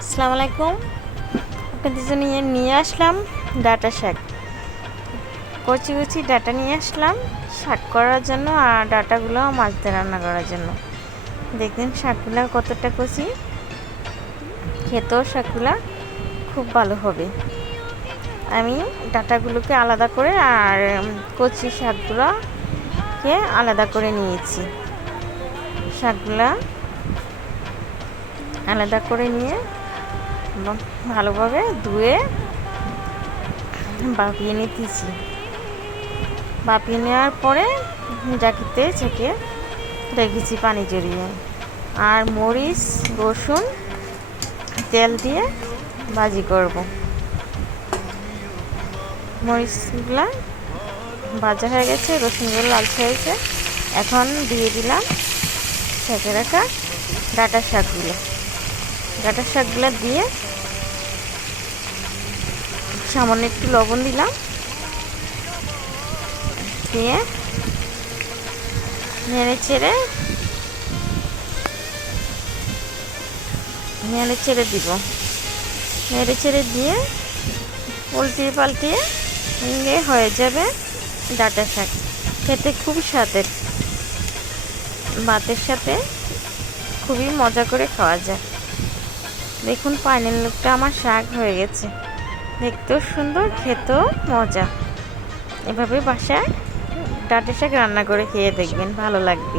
আসসালামু আলাইকুম। আপনাদের জন্য নিয়ে আসলাম ডাঁটা শাক। কচি কচি ডাঁটা নিয়ে আসলাম শাক করার জন্য, আর ডাঁটাগুলো মাছ দিয়ে রান্না করার জন্য। দেখবেন শাকগুলো কতটা কচি, খেতেও শাকগুলো খুব ভালো হবে। আমি ডাঁটাগুলোকে আলাদা করে আর কচি শাকগুলোকে আলাদা করে নিয়েছি। শাকগুলা আলাদা করে নিয়ে ভালোভাবে ধুয়ে ভাপিয়ে নিতেছি। ভাপিয়ে নেওয়ার পরে জাকিতে ছেঁকে রেখেছি পানি জড়িয়ে, আর মরিচ রসুন তেল দিয়ে ভাজি করব। মরিচগুলা ভাজা হয়ে গেছে, রসুনগুলো লালচে হয়েছে। এখন দিয়ে দিলাম ছেঁকে রাখা ডাঁটা শাকগুলো দিয়ে সামান্য একটু লবণ দিলাম, দিয়ে নেড়ে চেড়ে দিব। নেড়ে চেড়ে দিয়ে উল্টিয়ে পাল্টিয়ে নিয়ে হয়ে যাবে ডাঁটা শাক। খেতে খুব স্বাদের, ভাতের সাথে খুবই মজা করে খাওয়া যায়। দেখুন ফাইনাল লুকটা আমার শাক হয়ে গেছে, দেখতেও সুন্দর, খেতেও মজা। এভাবে বাসায় ডাঁটা শাক রান্না করে খেয়ে দেখবেন, ভালো লাগবে।